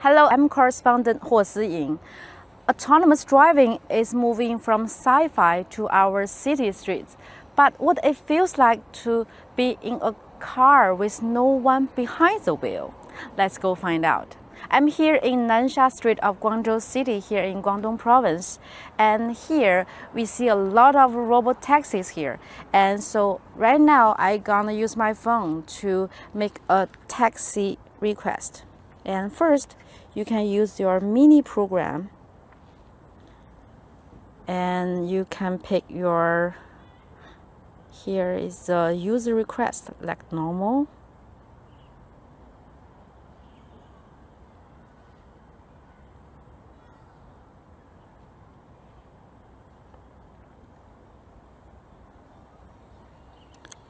Hello, I'm correspondent Huo Siying. Autonomous driving is moving from sci-fi to our city streets, but what it feels like to be in a car with no one behind the wheel. Let's go find out. I'm here in Nansha Street of Guangzhou City here in Guangdong Province, and here we see a lot of robotaxis here. And so right now I'm gonna use my phone to make a taxi request. And first, you can use your mini program and you can pick your, here is the user request, like normal.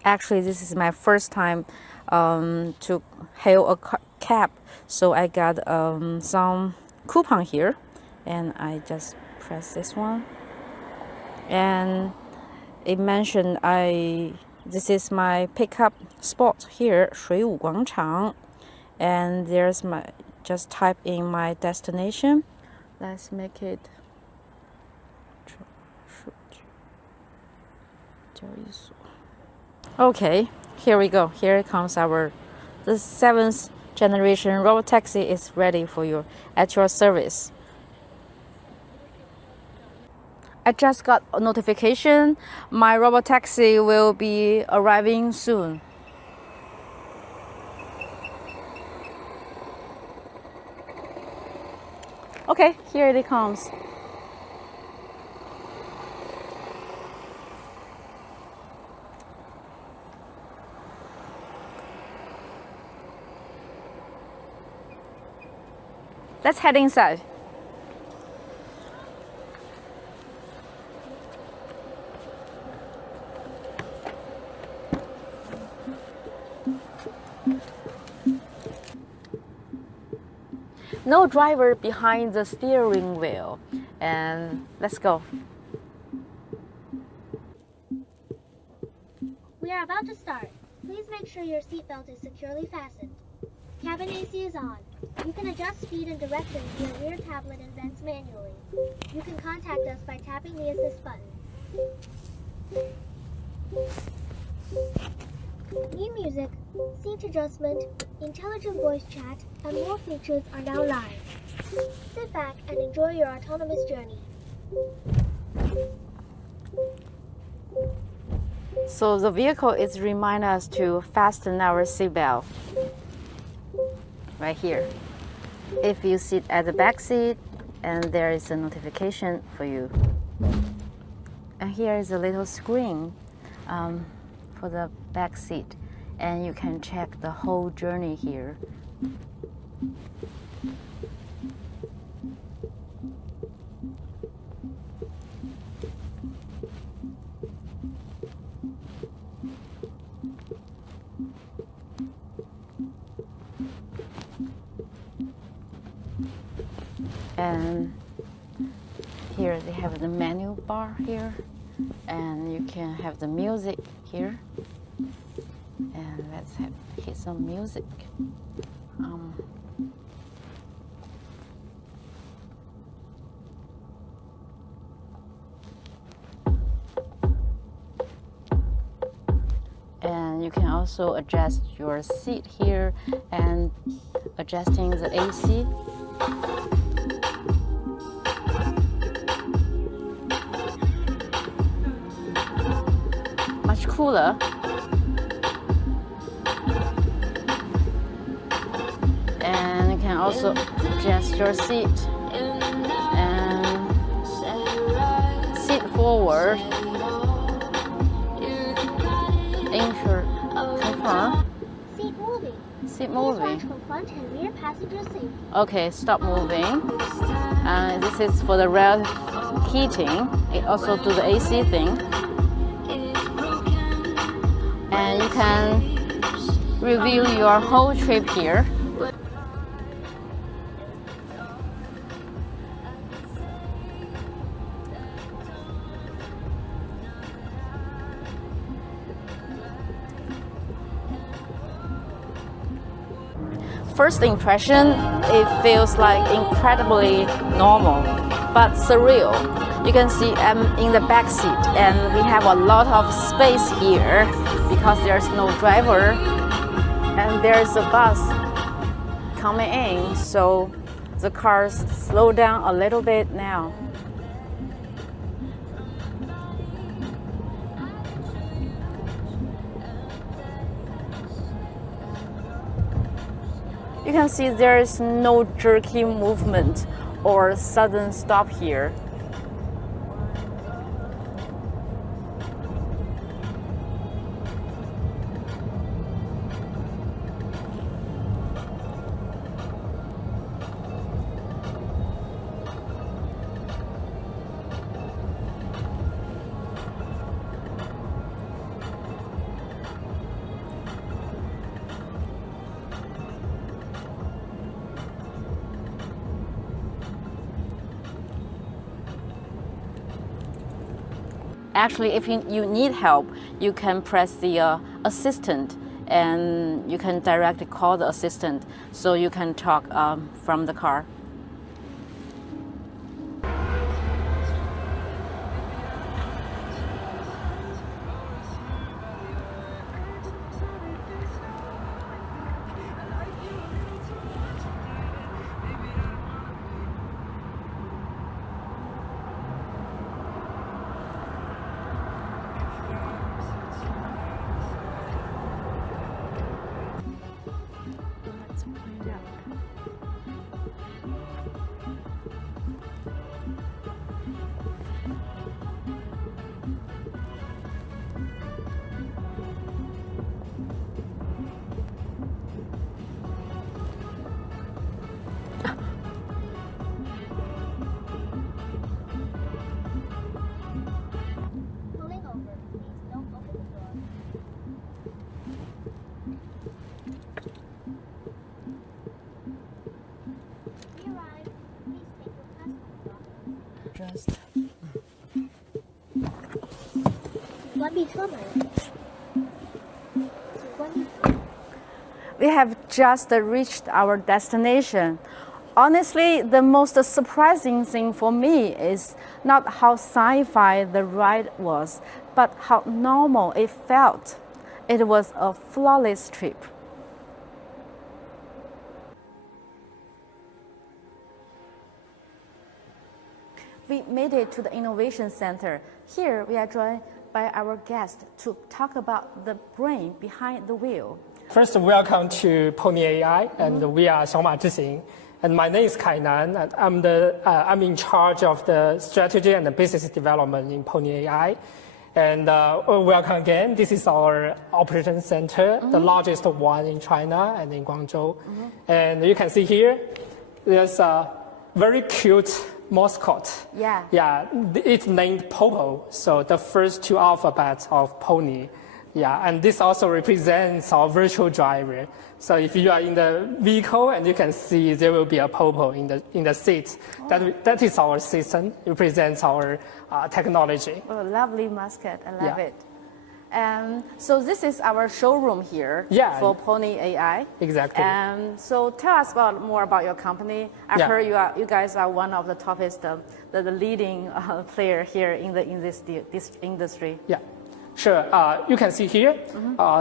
Actually, this is my first time to hail a cab, so I got some coupon here, and I just press this one, and it mentioned this is my pickup spot here, 水舞广场, and there's my, just type in my destination. Let's make it okay, here we go. Here comes the 7th generation robotaxi is ready for you, at your service. I just got a notification. My robotaxi will be arriving soon. Okay, here it comes. Let's head inside. No driver behind the steering wheel, and let's go. We are about to start. Please make sure your seatbelt is securely fastened. Cabin AC is on. You can adjust speed and direction via rear tablet and vents manually. You can contact us by tapping the assist button. New music, seat adjustment, intelligent voice chat, and more features are now live. Sit back and enjoy your autonomous journey. So the vehicle is reminding us to fasten our seatbelt. Right here. If you sit at the back seat, and there is a notification for you. And here is a little screen for the back seat, and you can check the whole journey here. And here they have the menu bar here, and you can have the music here. And let's hit some music. And you can also adjust your seat here and adjusting the AC. Much cooler. And you can also adjust your seat and sit forward. Confirm. Seat moving. Seat moving. Please watch for front and rear passenger safety. Okay, stop moving. This is for the rear heating. It also do the AC thing. And you can review your whole trip here. first impression, it feels like incredibly normal, but surreal. You can see I'm in the back seat and we have a lot of space here because there's no driver and there's a bus coming in, so the cars slow down a little bit now. You can see there is no jerky movement or sudden stop here. Actually, if you need help, you can press the assistant and you can directly call the assistant so you can talk from the car. We have just reached our destination. Honestly, the most surprising thing for me is not how sci-fi the ride was, but how normal it felt. It was a flawless trip. We made it to the Innovation Center. Here we are joined by our guest to talk about the brain behind the wheel. First, welcome to Pony AI, and we are 小马智行. And my name is Kainan, and I'm in charge of the strategy and the business development in Pony AI. And welcome again. This is our operation center, the largest one in China and in Guangzhou. And you can see here, there's a very cute mascot. Yeah, it's named Popo, so the first two alphabets of Pony. Yeah, and this also represents our virtual driver. So if you are in the vehicle and you can see there will be a Popo in the seat, that is our system. It represents our technology. Oh, lovely mascot, I love it. So this is our showroom here for Pony AI. Exactly. So tell us more about your company. I heard you guys are one of the toughest, the leading player here in this industry. Yeah. Sure. You can see here,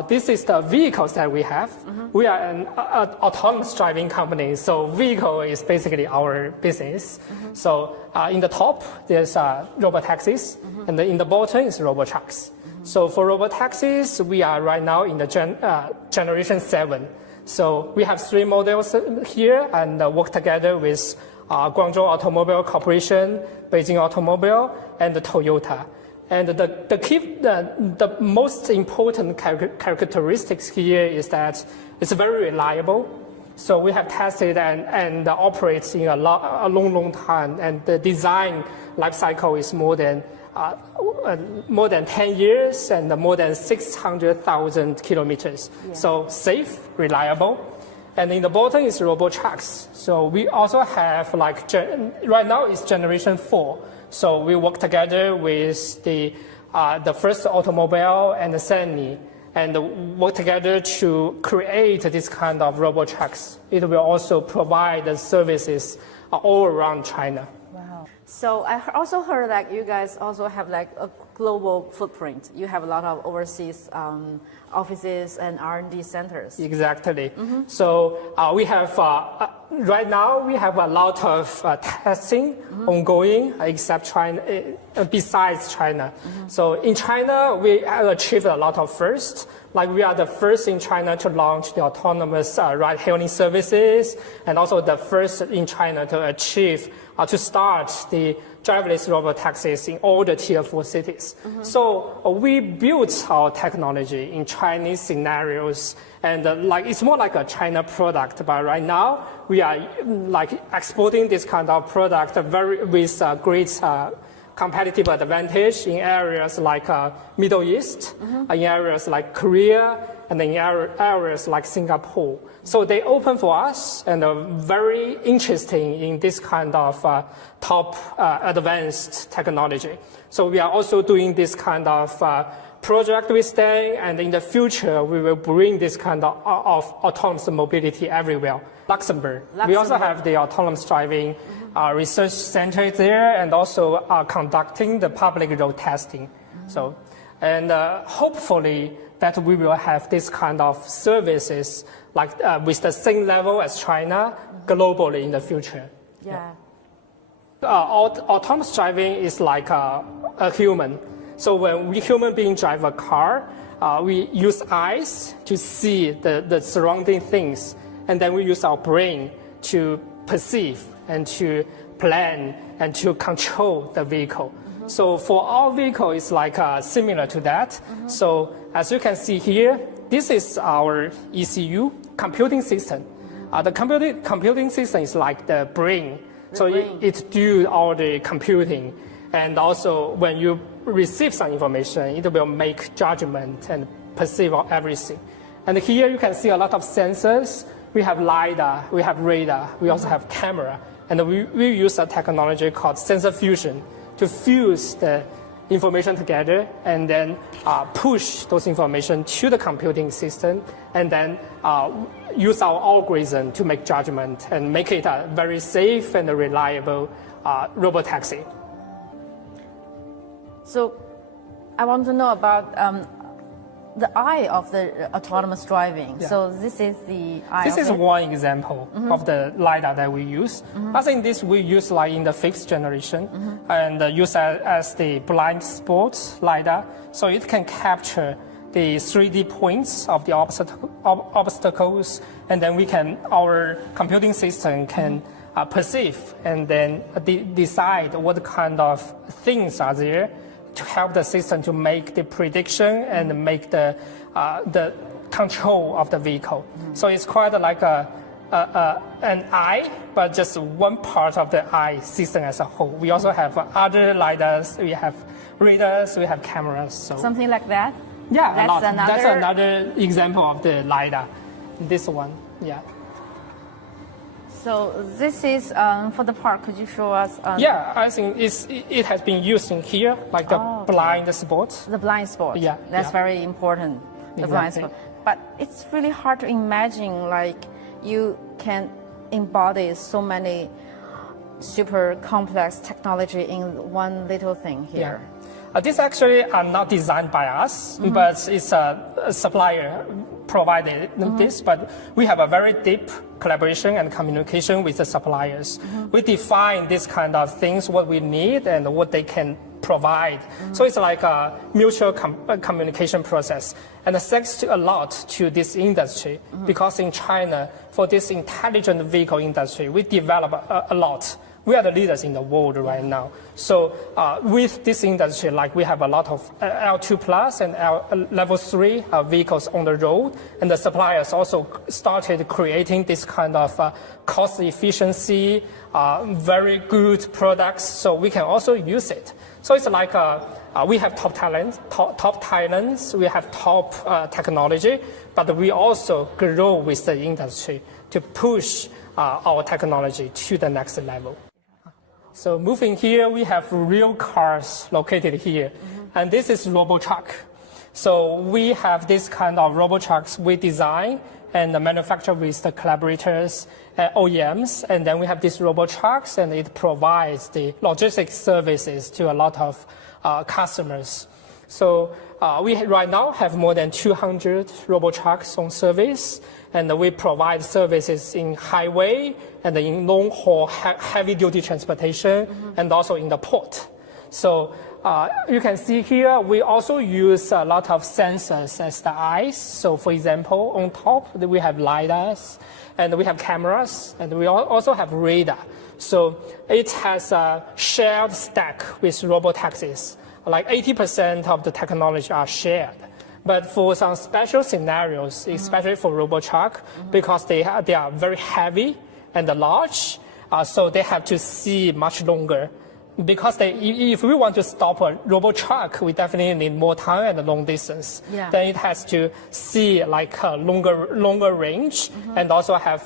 this is the vehicles that we have. We are an autonomous driving company, so vehicle is basically our business. So in the top, there's robotaxis, and in the bottom is robotrucks. So for robotaxis, we are right now in the generation 7. So we have 3 models here and work together with Guangzhou Automobile Corporation, Beijing Automobile, and Toyota. And the most important characteristics here is that it's very reliable. So we have tested and operates in a long time, and the design life cycle is more than 10 years and more than 600,000 kilometers. So safe, reliable. And in the bottom is robotrucks. So we also have right now it's generation 4. So we work together with the first automobile and the Sany. and work together to create this kind of robotaxi. It will also provide the services all around China. Wow. So I also heard that you guys also have like a global footprint. You have a lot of overseas offices and R&D centers. Exactly. So we have, right now, we have a lot of testing ongoing, except China, besides China. So in China, we have achieved a lot of firsts. Like we are the first in China to launch the autonomous ride-hailing services, and also the first in China to achieve, to start the driverless robotaxis in all the tier 4 cities. So we built our technology in Chinese scenarios, and it's more like a China product. But right now we are like exporting this kind of product with great competitive advantage in areas like Middle East, in areas like Korea, and in areas like Singapore. So they open for us and are very interesting in this kind of top advanced technology. So we are also doing this kind of project with them, and in the future we will bring this kind of autonomous mobility everywhere. Luxembourg. We also have the autonomous driving research center there, and also conducting the public road testing. So, and hopefully that we will have this kind of services like with the same level as China globally in the future. Yeah. Autonomous driving is like a human. So when we human beings drive a car, we use eyes to see the surrounding things, and then we use our brain to perceive and to plan and to control the vehicle. So for our vehicle, it's like similar to that. So as you can see here, this is our ECU computing system. The computing system is like the brain. So it do all the computing. And also when you receive some information, it will make judgment and perceive everything. And here you can see a lot of sensors. We have LiDAR, we have radar, we also have camera. And we use a technology called sensor fusion to fuse the information together and then push those information to the computing system, and then use our algorithm to make judgment and make it a very safe and reliable robotaxi. So I want to know about the eye of the autonomous driving. Yeah. So this is the eye. This is one example of the LiDAR that we use. I think this we use like in the 5th generation and use as the blind spot LiDAR. So it can capture the 3D points of the obstacles, and then our computing system can perceive and then decide what kind of things are there to help the system to make the prediction and make the control of the vehicle. So it's quite like an eye, but just one part of the eye system as a whole. We also have other LiDARs, we have radars, we have cameras. So. Something like that? Yeah, That's another example of the LiDAR. This one, yeah. So this is for the park. Could you show us? Yeah, I think it has been used in here, like the blind spot. The blind spot. Yeah, That's very important. The blind spot. But it's really hard to imagine like you can embody so many super complex technology in one little thing here. Yeah. This actually are not designed by us, but it's a supplier provided this, but we have a very deep collaboration and communication with the suppliers. We define this kind of things, what we need and what they can provide. So it's like a mutual communication process. And thanks a lot to this industry, because in China, for this intelligent vehicle industry, we develop a lot. We are the leaders in the world right now. So with this industry, like we have a lot of L2 plus and level 3 vehicles on the road, and the suppliers also started creating this kind of cost efficiency, very good products, so we can also use it. So it's like we have top talents, we have top technology, but we also grow with the industry to push our technology to the next level. So moving here, we have real cars located here. And this is RoboTruck. So we have this kind of robo trucks we design and manufacture with the collaborators, OEMs, and then we have these robo trucks, and it provides the logistics services to a lot of customers. So we right now have more than 200 robo trucks on service, and we provide services in highway and in long-haul heavy-duty transportation, and also in the port. So you can see here, we also use a lot of sensors as the eyes. So for example, on top, we have LiDARs, and we have cameras, and we also have radar. So it has a shared stack with robotaxis. Like 80% of the technology are shared. But for some special scenarios, especially for RoboTruck, because they are very heavy and large, so they have to see much longer. Because if we want to stop a RoboTruck, we definitely need more time and long distance. Yeah. Then it has to see like a longer range, and also have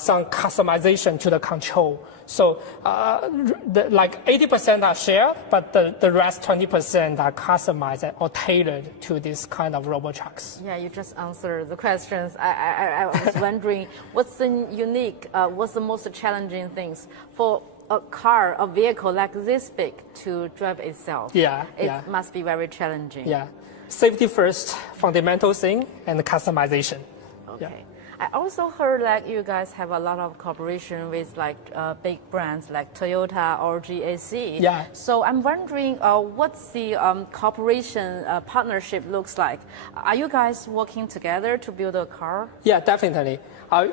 some customization to the control. So like 80% are shared, but the rest 20% are customized or tailored to this kind of RoboTrucks. Yeah, you just answered the questions. I was wondering, what's the unique, what's the most challenging things for a vehicle like this big to drive itself? Yeah, it must be very challenging. Yeah, safety first, fundamental thing, and customization. Okay. Yeah. I also heard like you guys have a lot of cooperation with like big brands like Toyota or GAC. Yeah. So I'm wondering what's the cooperation partnership looks like? Are you guys working together to build a car? Yeah, definitely.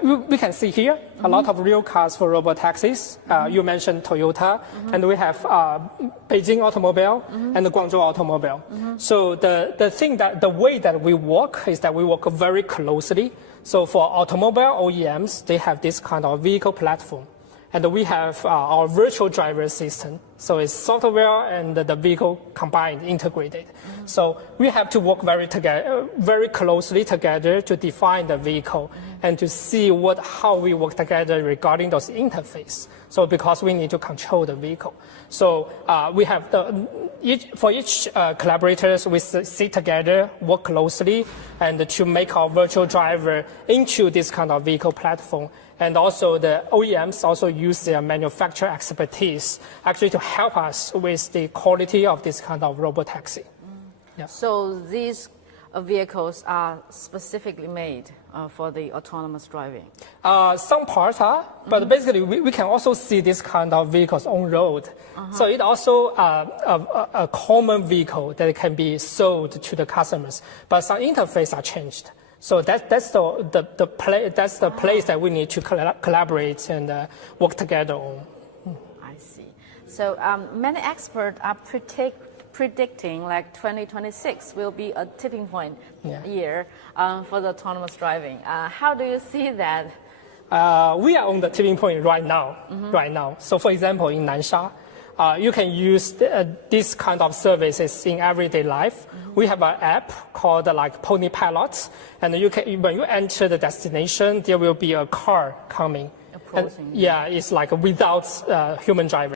We can see here a lot of real cars for robotaxis. You mentioned Toyota, and we have Beijing Automobile and the Guangzhou Automobile. So the way that we work is that we work very closely. So for automobile OEMs, they have this kind of vehicle platform. And we have our virtual driver assistant. So it's software and the vehicle combined, integrated. So we have to work very closely together to define the vehicle and to see how we work together regarding those interface. So because we need to control the vehicle. So we have for each collaborators, we sit together, work closely, and to make our virtual driver into this kind of vehicle platform. And also the OEMs also use their manufacturer expertise actually to help us with the quality of this kind of robotaxi. Yeah. So these vehicles are specifically made for the autonomous driving? Some parts are, but basically we can also see this kind of vehicles on road. So it also a common vehicle that can be sold to the customers, but some interface are changed. So that's the place that we need to collaborate and work together on. I see. So many experts are predicting like 2026 will be a tipping point year for the autonomous driving. How do you see that? We are on the tipping point right now. So for example, in Nansha, you can use this kind of services in everyday life. We have an app called like Pony Pilot, and when you enter the destination, there will be a car coming. Approaching. And, it's like without human driver.